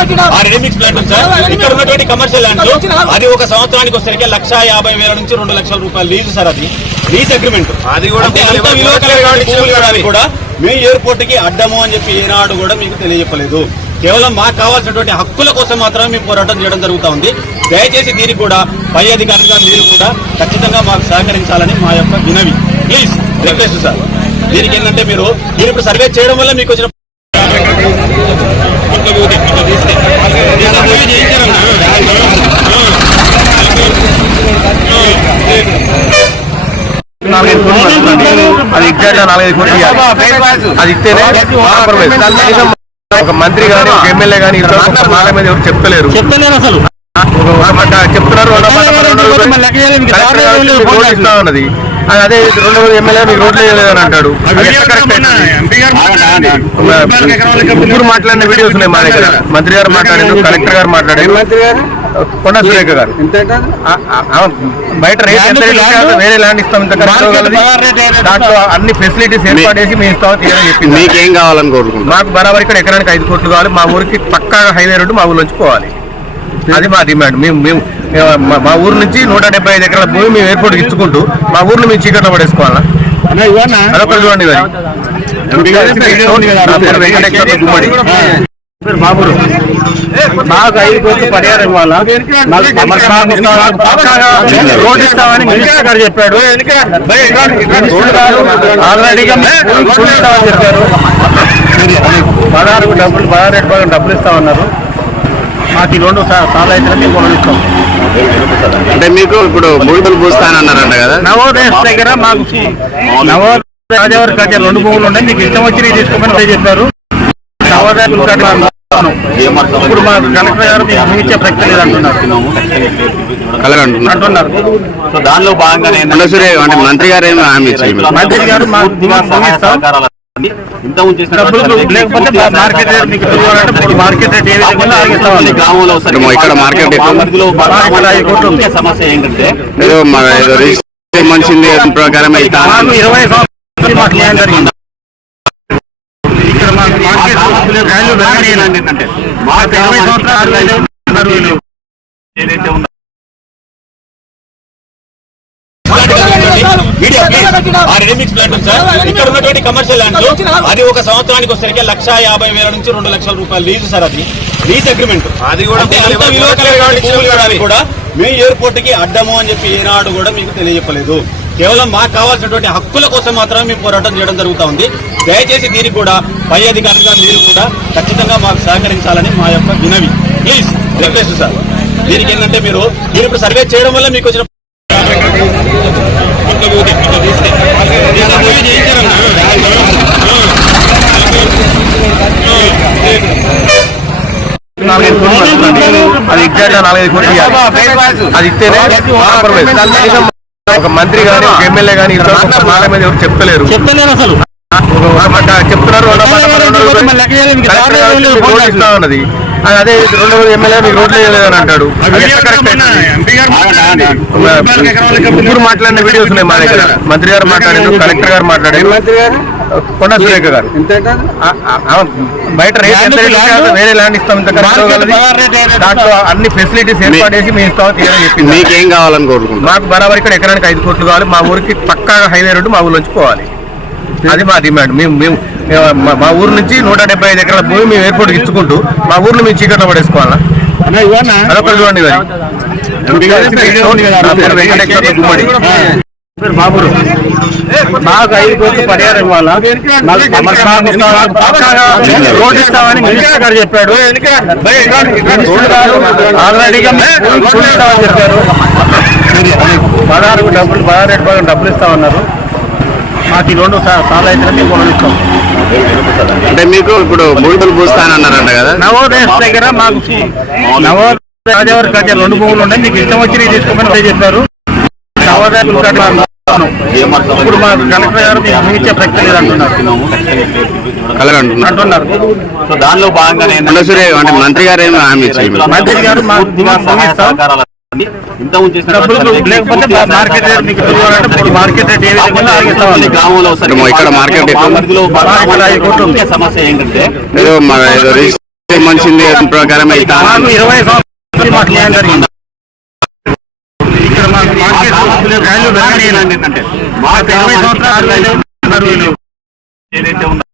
ఆ ready-mix plant sir ఇక్కడ ఉన్నటువంటి కమర్షియల్ ల్యాండ్ అది ఒక సంవత్సరానికి వచ్చేసరికి 1,50,000 నుంచి 2 లక్షల రూపాయలు లీజు సార్. అది లీజ్ అగ్రిమెంట్. అది కూడా మీ ఎయిర్పోర్ట్ కి అడ్డము అని చెప్పి ఈనాడు కూడా మీకు తెలియజెప్పలేదు. కేవలం మాకు కావాల్సినటువంటి హక్కుల కోసం మాత్రమే మేము పోరాటం చేయడం జరుగుతూ ఉంది. దయచేసి దీనికి కూడా పై అధికారులుగా మీరు కూడా ఖచ్చితంగా మాకు సహకరించాలని మా యొక్క వినవి. Please request sir. దీనికి ఏంటంటే మీరు ఇప్పుడు సర్వే చేయడం వల్ల మీకు వచ్చిన అది ఎగ్జాక్ట్ 4-5 కోట్లు అది ఇస్తేనే ఒక మంత్రి గానీ ఒక ఎమ్మెల్యే గానీ మాట మీద ఎవరు చెప్తలేరు అసలు. చెప్తున్నారు ఇస్తా ఉన్నది. అదే 2 ఎమ్మెల్యే మీకు రోడ్లు వేయలేదని అంటాడు. ముగ్గురు మాట్లాడిన వీడియోస్ ఉన్నాయి మా దగ్గర. మంత్రి గారు మాట్లాడారు, కలెక్టర్ గారు మాట్లాడారు, కొండ సురేఖ గారు. బయట రేట్ ఎంత వేరే ల్యాండ్ ఇస్తాం ఇంత దాంట్లో అన్ని ఫెసిలిటీస్ ఏర్పాటు చేసి మేము ఇస్తామని చెప్పింది. మీకేం కావాలని కోరుకుంటున్నాం? మాకు బరాబర్ ఇక్కడ ఎకరానికి 5 కోట్లు కావాలి. మా ఊరికి పక్కాగా హైవే రోడ్డు మా ఊరు నుంచి పోవాలి. అది మా డిమాండ్. మేము మా ఊరు నుంచి 175 ఎకరాల భూమి మేము ఎయిర్పోర్ట్కి ఇచ్చుకుంటూ మా ఊర్లో మేము చీకట్లో పడేసుకోవాలా? అదొకటి చూడండి. బాబురు మాకు 5 కోట్లు పరిహారం ఇవ్వాలా, రోడ్డు ఇస్తామని మినిస్టర్ గారు చెప్పాడు. ఆల్రెడీగా ఇస్తామని చెప్పారు. 16 డబ్బులు ఇస్తామన్నారు. మాకు ఈ 2 సార్లు అయితే మేము కొనలిస్తాం. అంటే మీకు ఇప్పుడు భూములు పూస్తానన్నారంట కదా. నవోదయ దగ్గర మాకు నవోదయ రాజావారి కట్టే 2 భూములు ఉన్నాయి. మీకు ఇష్టం వచ్చి తీసుకోమని చెప్పారు. నవోదయ ఇప్పుడు మా కలెక్టర్ గారు మీకు ఇచ్చే ప్రక్రియ లేదంటున్నారు. దానిలో భాగంగానే మంత్రి గారు ఏమి హామీ ఇచ్చారు? మంత్రి గారు లేకపోతే మార్కెట్ రేట్ మీకు మార్కెట్ రేట్ ఏ విధంగా గ్రామంలో ఇక్కడ మార్కెట్ సమస్య ఏంటంటే మంచి ప్రకారం 20 సంవత్సరాలు మాకు న్యాయం జరిగింది. ఇక్కడ మాకు మార్కెట్ వాల్యూ ఏంటంటే మాకు 20 సంవత్సరాలు ఏదైతే ఉందో ఆ రెడీమిక్స్ ప్లాంట్ సార్ ఇక్కడ ఉన్నటువంటి కమర్షియల్ ల్యాండ్ అది ఒక సంవత్సరానికి వచ్చేసరికి 1,50,000 నుంచి 2 లక్షల రూపాయలు లీజు సార్. అది లీజ్ అగ్రిమెంట్. అది కూడా మీ ఎయిర్పోర్ట్ కి అడ్డము అని చెప్పి ఈనాడు కూడా మీకు తెలియజెప్పలేదు. కేవలం మాకు కావాల్సినటువంటి హక్కుల కోసం మాత్రమే మేము పోరాటం చేయడం జరుగుతూ ఉంది. దయచేసి దీనికి కూడా పై అధికారులుగా మీరు కూడా ఖచ్చితంగా మాకు సహకరించాలని మా యొక్క వినవి. Please request sir. దీనికి ఏంటంటే మీరు ఇప్పుడు సర్వే చేయడం వల్ల మీకు వచ్చిన అది ఎగ్జాక్ట్ 4-5 కోట్లు అది ఇస్తేనే ఒక మంత్రి గానీ ఒక ఎమ్మెల్యే గానీ మాట మీద ఎవరు చెప్తలేరు అసలు. చెప్తున్నారు రోడ్లు ఇస్తా ఉన్నది. అదే 2 ఎమ్మెల్యే మీకు రోడ్లు వేయలేదని అంటాడు. ముగ్గురు మాట్లాడిన వీడియోస్ ఉన్నాయి మా దగ్గర. మంత్రి గారు మాట్లాడారు, కలెక్టర్ గారు మాట్లాడారు, కొండ సురేఖ గారు. బయట రేట్ ఎంత వేరే ల్యాండ్ ఇస్తాం ఇంత దాంట్లో అన్ని ఫెసిలిటీస్ ఏర్పాటు చేసి మేము ఇస్తామని చెప్పింది. మీకేం కావాలని కోరుకుంటున్నాం? మాకు బరాబర్ ఇక్కడ ఎకరానికి 5 కోట్లు కావాలి. మా ఊరికి పక్కాగా హైవే రోడ్డు మా ఊరు నుంచి పోవాలి. అది మా డిమాండ్. మేము మా ఊరు నుంచి 175 ఎకరాల భూమి మేము ఎయిర్పోర్ట్కి ఇచ్చుకుంటూ మా ఊర్లో మేము చీకట్లో పడేసుకోవాలా? అదొకటి చూడండి. బాబురు మాకు 5 కోట్లు పరిహారం ఇవ్వాలా, రోడ్డు ఇస్తామని మినిస్టర్ గారు చెప్పాడు. ఆల్రెడీగా ఇస్తామని చెప్పారు. 16 డబ్బులు ఇస్తామన్నారు. మాకు ఈ 2 సార్లు అయితే మేము కొనలిస్తాం. అంటే మీకు ఇప్పుడు భూములు పూస్తానన్నారంట కదా. నవోదయ దగ్గర మాకు నవోదయ రాజావారి కట్టే 2 భూములు ఉన్నాయి. మీకు ఇష్టం వచ్చి తీసుకోమని చెప్పారు. నవోదయ ఇప్పుడు మా కలెక్టర్ గారు మీకు ఇచ్చే ప్రక్రియ లేదంటున్నారు. దానిలో భాగంగానే మంత్రి గారు ఏమి హామీ ఇచ్చారు? మంత్రి గారు లేకపోతే మార్కెట్ రేట్ మీకు మార్కెట్ రేట్ ఏ విధంగా గ్రామంలో ఇక్కడ మార్కెట్ సమస్య ఏంటంటే మనిషింది ప్రకారం అయితే మాకు 20 సంవత్సరాలు మాకు న్యాయం జరిగింది. ఇక్కడ మాకు మార్కెట్ వాల్యూ పెరగలేదు. మాకు 20 సంవత్సరాలు ఏదైతే ఉందో